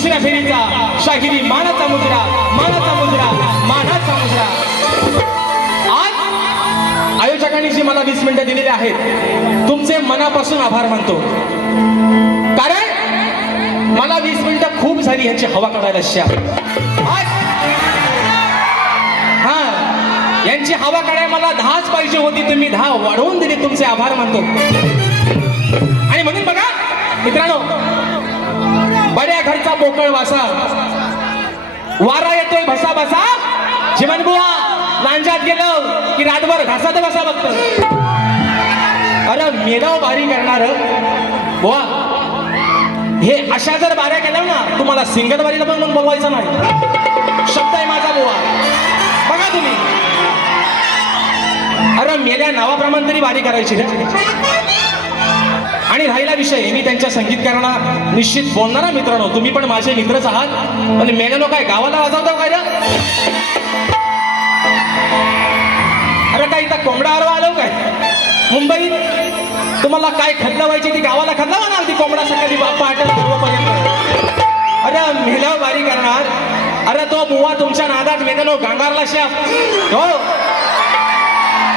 दुसऱ्या फेरीचा शाहिरी मानाचा मुजरा मानाचा मुजरा मानाचा मुजरा आज आयोजकांनी जी मला वीस मिनिटं दिलेली आहेत तुमचे मनापासून आभार मानतो. कारण मला वीस मिनिटं खूप झाली ह्याची हवा काढायला शा आज हा यांची हवा काढायला मला दहाच पाहिजे होती तुम्ही दहा वाढवून दिली तुमचे आभार मानतो. आणि म्हणून बघा मित्रांनो बड्या घरचा पोकळ वासा. वारा येतोय भसा भसा. चिमन बुवा लांजात गेलो की रातभर घासात बसा बघत अरे मेलाव बारी करणार बुवा हे अशा जर बाऱ्या केल्या ना तुम्हाला सिंगल बारीला पण म्हणून बोलवायचं नाही. शब्द आहे माझा बुवा. बघा तुम्ही. अरे मेल्या नावाप्रमाणे तरी बारी करायची रे आणि राहिला विषय मी त्यांच्या संगीतकारांना निश्चित बोलणारा मित्रांनो. तुम्ही पण माझे मित्रच आहात. आणि मेल्यानो काय गावाला वाजवता काय अरे काय इथं कोंबडा आरवा आलो काय? मुंबईत तुम्हाला काय खल्ला व्हायची ती गावाला खल्ला म्हणाल ती कोंबडा सकाळी पहाटे पर्यंत अरे मेल्यावर बारी करणार. अरे तो बुवा तुमच्या नादात मेनलो गांगारला शा हो.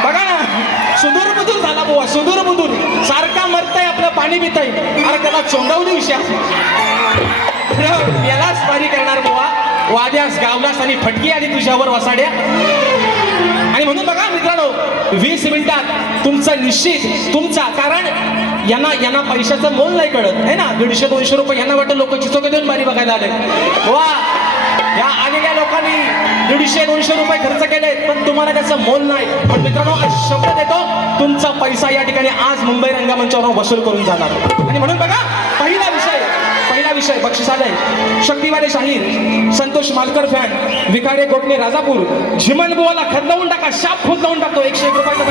बघा ना सुदूर बुदूर झाला बुवा सुदूर बुदूर सारखा मरता पाणी पितय. अरे त्याला चोंडवली विषय यालाच पाणी करणार बुवा. वाद्यास गावलास आणि फटकी आली तुझ्यावर वसाड्या. आणि म्हणून बघा मित्रांनो वीस मिनिटात तुमचा निश्चित तुमचा कारण यांना यांना पैशाचं मोल नाही कळत. आहे ना? दीडशे दोनशे रुपये यांना वाटतं लोक चिचोके देऊन बारी बघायला आले. वा या आलेल्या लोकांनी दीडशे दोनशे रुपये खर्च केले पण तुम्हाला त्याचं मोल नाही. पण मित्रांनो शब्द देतो. तुमचा पैसा या ठिकाणी आज मुंबई रंगमंचावर वसूल करून जाणार आणि म्हणून बघा पहिला विषय पहिला विषय बक्षिसालय शक्तिवाले शाहीर संतोष मालकर फॅन विकारे गोटणे राजापूर झिमन बुवाला खत लावून टाका शाप खुदवून टाकतो. एकशे एक रुपयाचा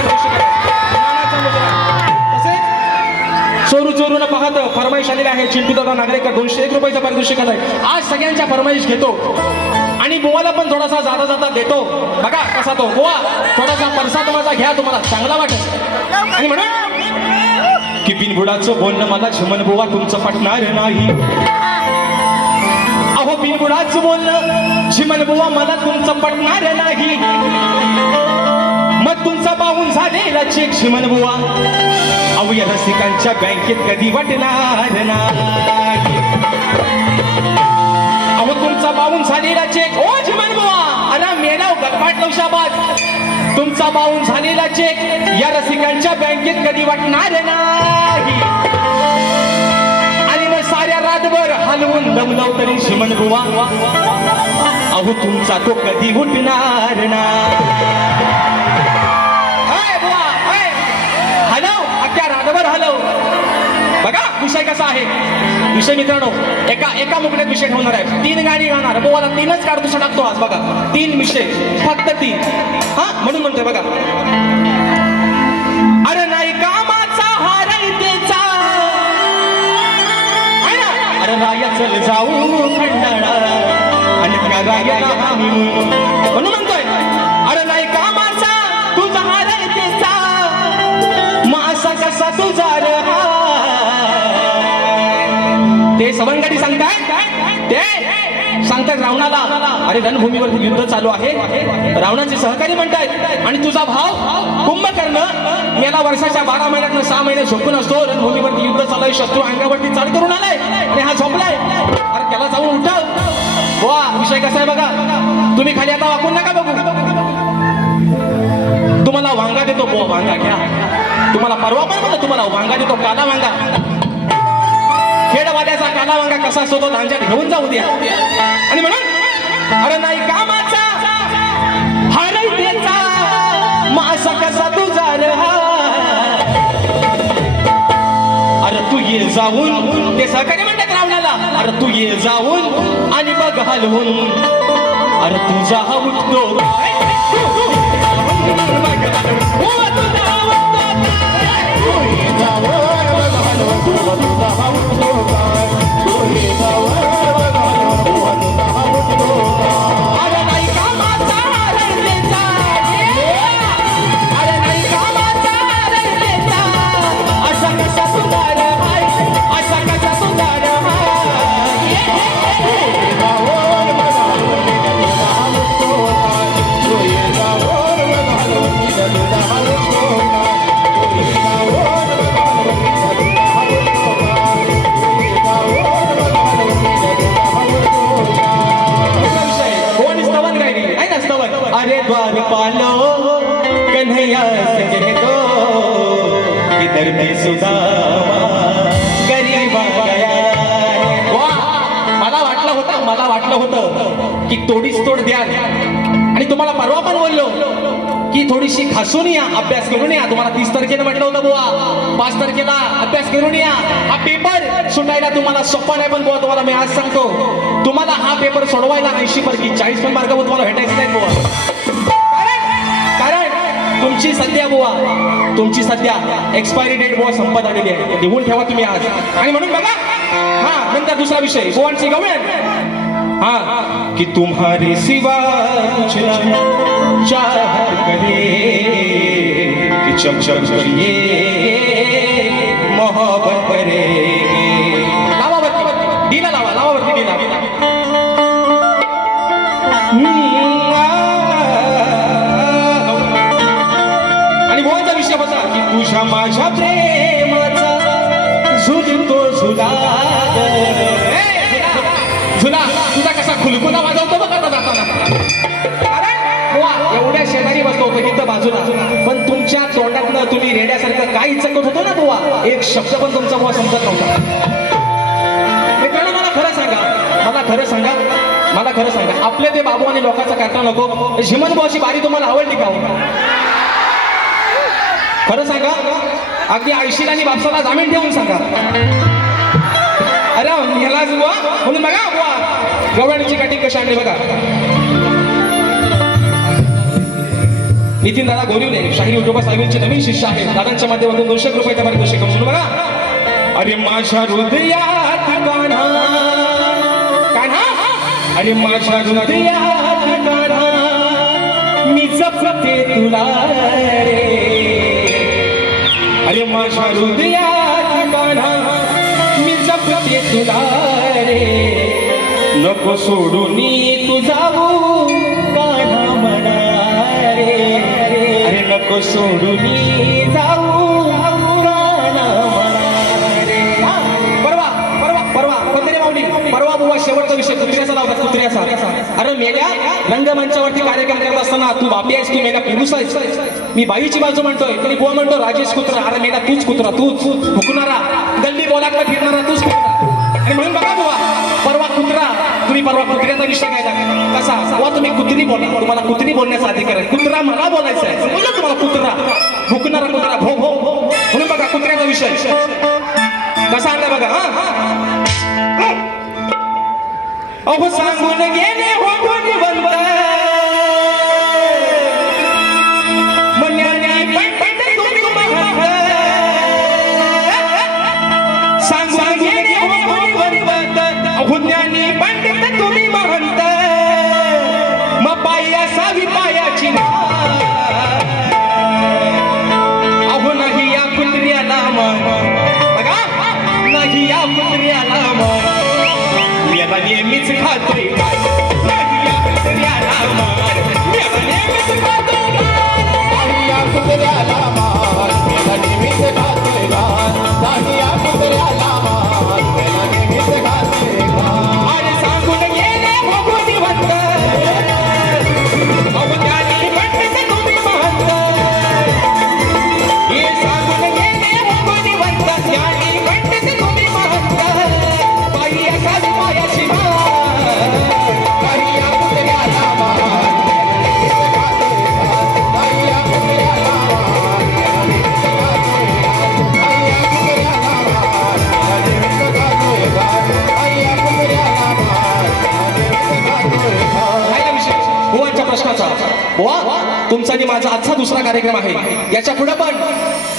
चोरू चोरून पाहत फरमाईश आलेली आहे. चिंटू दादा नागरेकर दोनशे एक रुपयाचा पारितोषिक आहे आज सगळ्यांच्या फरमाईश घेतो. आणि गोवाला पण थोडासा जाता जाता देतो. बघा कसा तो बुवा थोडासा परसाद माझा घ्या तुम्हाला चांगला वाटत आणि म्हणा की बिनबुडाचं बोलणं मला झमन बुवा तुमचं पटणार नाही. अहो बिनबुडाचं बोलणं झिमन बुवा मला तुमचं पटणार नाही. झालेला चेक श्रीमन बुवा. अहो या रसिकांच्या बँकेत कधी वाटणार नाही. अहो तुमचा पाहून झालेला चेक ओ शिमन बुवा. अरे मेलाव गटपाट लवशाबाद तुमचा पाहून झालेला चेक या रसिकांच्या बँकेत कधी वाटणार नाही. आणि मग साऱ्या रातभर हलवून दमलाव तरी श्रीमन बुवा. अहो तुमचा तो कधी उठणार ना झालं बघा विषय कसा आहे. विषय मित्रांनो एका एका मुकड्यात विषय ठेवणार आहे. तीन गाणी गाणार मला तीनच काढतो टाकतो आज बघा. तीन विषय फक्त तीन. हा म्हणून म्हणतोय बघा. अरे नाही कामाचा हार तेचा ना? अरे राया चल जाऊ खंडाळा. आणि त्या कसा तुझा ते सवंगडी सांगताय? ते सांगतात रावणाला अरे रणभूमीवरती युद्ध चालू आहे. रावणाचे सहकारी म्हणतायत आणि तुझा भाव कुंभकर्ण याला वर्षाच्या बारा महिन्यात सहा महिने झोपून असतो. रणभूमीवरती युद्ध चालू आहे शत्रू अंगावरती चढ करून आलाय आणि हा झोपलाय. अरे त्याला जाऊन उठव. वा विषय कसा आहे बघा. तुम्ही खाली आता वाकून नका बघू. तुम्हाला वांगा देतो वांगा घ्या. तुम्हाला परवा पण म्हणलं तुम्हाला वांगा देतो काला वांगा. खेडवाद्याचा काला वांगा कसा असतो तो धांच्यात घेऊन जाऊ द्या. आणि म्हणून अरे नाही कामाचा हरतेचा मासा कसा तुझा रे हा. अरे तू ये जाऊन ते सहकारी म्हणतात रावणाला अरे तू ये जाऊन आणि बघ हलवून. अरे तुझा हा उठतो. काय? बघ अरे होतं होतं की तोडीच तोड द्या आणि तुम्हाला परवा पण बोललो की थोडीशी खासून या अभ्यास करून या. तुम्हाला तीस तारखेला म्हटलं होतं बुवा. पाच तारखेला अभ्यास करून या. हा पेपर सुटायला तुम्हाला सोपा नाही पण बुवा तुम्हाला मी आज सांगतो. तुम्हाला हा पेपर सोडवायला ऐंशी पैकी चाळीस पण मार्क तुम्हाला भेटायचे नाही बुवा. कारण तुमची सध्या बुवा तुमची सध्या एक्सपायरी डेट बुवा संपत आलेली आहे. लिहून ठेवा तुम्ही आज. आणि म्हणून बघा. हा नंतर दुसरा विषय. बुवांची गव्हर्नमेंट हाँ कि तुम्हारे सिवा कुछ न चाहत करे कि चम चम करिए मोहब्बत करे लावावरती डीला लावा लावावरती डीला। आणि मोहनचा विषय होता की तुझ्या माझ्या प्रेमाचा झुलतो झुला झुला तुझा खुलखुला वाजवतो बघा जाताना. एवढ्या शेजारी बसलो होतो इथं बाजूला. पण तुमच्या तोंडातनं तुम्ही रेड्यासारखं काही चकत होतो ना बुवा? एक शब्द पण तुमचा बुवा समजत नव्हता. मित्रांनो मला खरं सांगा. मला खरं सांगा. मला खरं सांगा. आपले ते बाबू आणि लोकांचा काटा नको. झिमन बुवाची बारी तुम्हाला आवडली का हो? खरं सांगा. अगदी आयशील आणि बापसाला जामीन ठेवून सांगा. अरे ह्याला बुवा म्हणून बघा बुवा. गवळणीची कटिंग कशी आणली बघा. नितीन दादा गोरिवले शाहीर युट्यूबर साहेबांचे नवीन शिष्य आहे दादांच्या माध्यमातून दोनशे रुपयाच्या पारितोषिक म्हणून बघा. अरे माझ्या हृदयात अरे माझ्या हृदयात मी जपते तुला रे. अरे माझ्या हृदयात मी जपते तुला रे. नको सोडून तुझा जाऊ. कान्हा म्हणा रे अरे नको सोडून जाऊ. परवा परवा परवा कोणतरी परवा बुवा शेवटचा विषय कुत्र्याचा लावतात कुत्र्याचा. अरे मेल्या रंगमंचावरती कार्यक्रम करत असताना तू बापी आहेस तू मेला पुरुष आहेस? मी बाईची बाजू म्हणतोय तरी बुवा म्हणतो राजेश कुत्रा. अरे मेला तूच कुत्रा तूच. हुकणारा गल्ली बोलातला फिरणारा तूच तुम्ही परवा कुत्र्याचा विषय घ्यायला कसा? वा तुम्ही कुत्री बोला. तुम्हाला कुत्री बोलण्याचा अधिकार आहे. कुत्रा मला बोलायचा आहे. बोला तुम्हाला कुत्रा. भुकणारा कुत्रा. भो भो भो. म्हणून बघा कुत्र्याचा विषय. कसा आला बघा अहो सांगून गेले हो कोणी नेहमीच खातोय बुवांच्या बुवा तुमचा आणि माझा आजचा दुसरा कार्यक्रम आहे. याच्यापुढे पण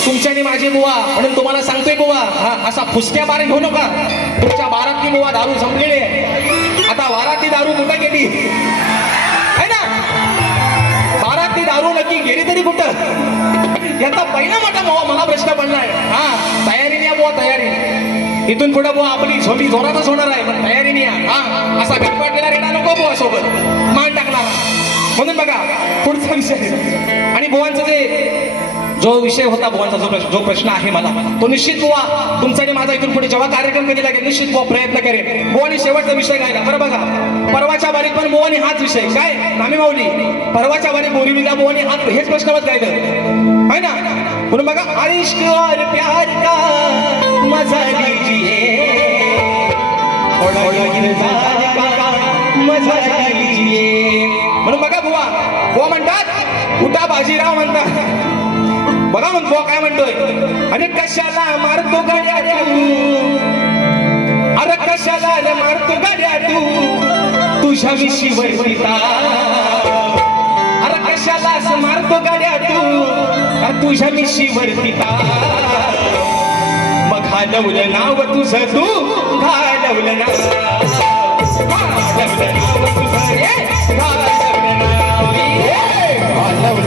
तुमच्या आणि माझी बुवा म्हणून तुम्हाला सांगतोय बुवा हा असा फुसक्या मारे घेऊ नका. तुमच्या बारातली बुवा दारू संपलेली आहे. आता वारातली दारू कुठं गेली? है ना? बारातली दारू नक्की गेली तरी कुठं? याचा पहिला मोठा बुवा मला प्रश्न पडलाय. हा तयारीने या बुवा तयारी. इथून पुढे बुवा आपली झोपी जोरातच होणार आहे पण तयारीने या हा असा गटपाटलेला रेडा नको बुवा सोबत. मान टाकणार. म्हणून बघा पुढचा विषय आणि बुवांचा जे जो विषय होता बुवांचा जो प्रश्न जो प्रश्न आहे मला तो निश्चित बुवा तुमचा आणि माझा इथून पुढे जेव्हा कार्यक्रम कधी लागेल निश्चित बुवा प्रयत्न करेल बुवानी शेवटचा विषय गायला बरं बघा. परवाच्या बारीत पण बुवानी हाच विषय काय? नामी माऊली परवाच्या बारीत बोरीविला बुवानी हात हेच प्रश्नवत गायलं आहे ना? म्हणून बघा आइश्क और प्यार का मजा लीजिए. थोड़ा का मजा लीजिए. म्हणून बघा बुवा. बुवा म्हणतात उठा बाजीराव म्हणतात. बघा म्हणतो बुवा काय म्हणतोय. अरे कशाला मारतो गाड्या अरे कशाला रे मारतो गाड्या तू? तुझ्या विषयी पिता. अरे कशाला असं मारतो गाड्या तू? तुझ्या विषयी वर्तिता मग घालवलं नाव तुझं तू? घालवलं नाव.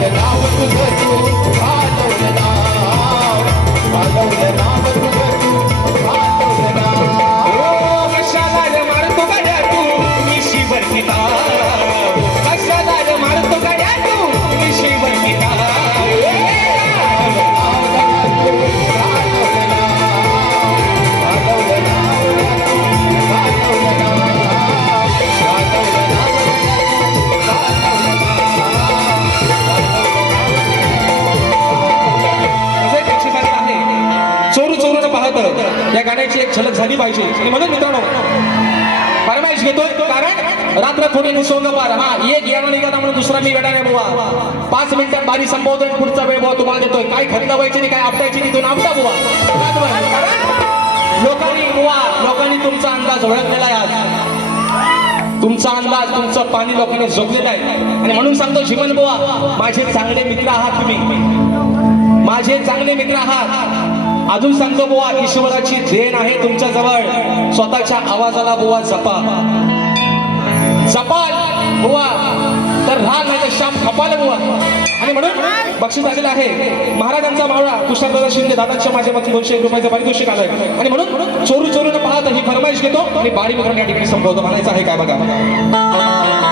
नाव तुझं रे घालवलं नाव झलक झाली पाहिजे. आणि म्हणून मित्रांनो फरमाईश घेतोय. कारण रात्र थोडी निसवलं पार हा एक यानं निघाला म्हणून दुसरा मी वेळा नाही बुवा. पाच मिनिटात बारी संपवतोय पुढचा वेळ बुवा तुम्हाला देतोय. काय खत नाही काय आपटायची नाही तुम्ही आपटा बुवा. लोकांनी बुवा लोकांनी तुमचा अंदाज ओळखलेला आहे तुमचा अंदाज तुमचं पाणी लोकांनी झोपलेलं आहे. आणि म्हणून सांगतो जीवन बुवा माझे चांगले मित्र आहात तुम्ही. माझे चांगले मित्र आहात. अजून सांगतो बुवा ईश्वराची देण आहे तुमच्या जवळ. स्वतःच्या आवाजाला बुवा जपा. जपाल बुवा. तर राग नाही तर श्याम खपाल बुवा. आणि म्हणून बक्षीस आलेलं आहे. महाराजांचा मावळा कृष्णदादा शिंदे दादाच्या माझ्या मते दोनशे एक रुपयाचं पारितोषिक आलंय. आणि म्हणून चोरू चोरून पाहत ही फरमाईश घेतो. आणि बारी मित्रांनी या ठिकाणी संपवतो. म्हणायचं आहे काय बघा.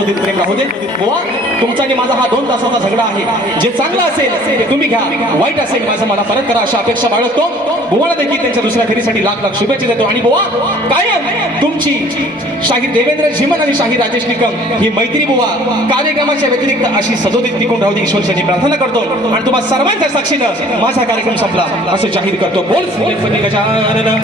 तुझं प्रेम राहू दे. बुवा तुमचा आणि माझा हा दोन तासाचा झगडा आहे. जे चांगलं असेल ते तुम्ही घ्या. वाईट असेल माझं मला परत करा अशा अपेक्षा बाळगतो. बुवाला देखील त्यांच्या दुसऱ्या घरीसाठी लाख लाख शुभेच्छा देतो. आणि बुवा कायम तुमची शाही देवेंद्र झिमन आणि शाही राजेश निकम ही मैत्री बुवा. कार्यक्रमाच्या व्यतिरिक्त अशी सदोदित टिकून राहू दे. ईश्वरची प्रार्थना करतो. आणि तुम्हा सर्वांच्या साक्षीनं माझा कार्यक्रम संपला. असं जाहीर करतो. बोल. गजानन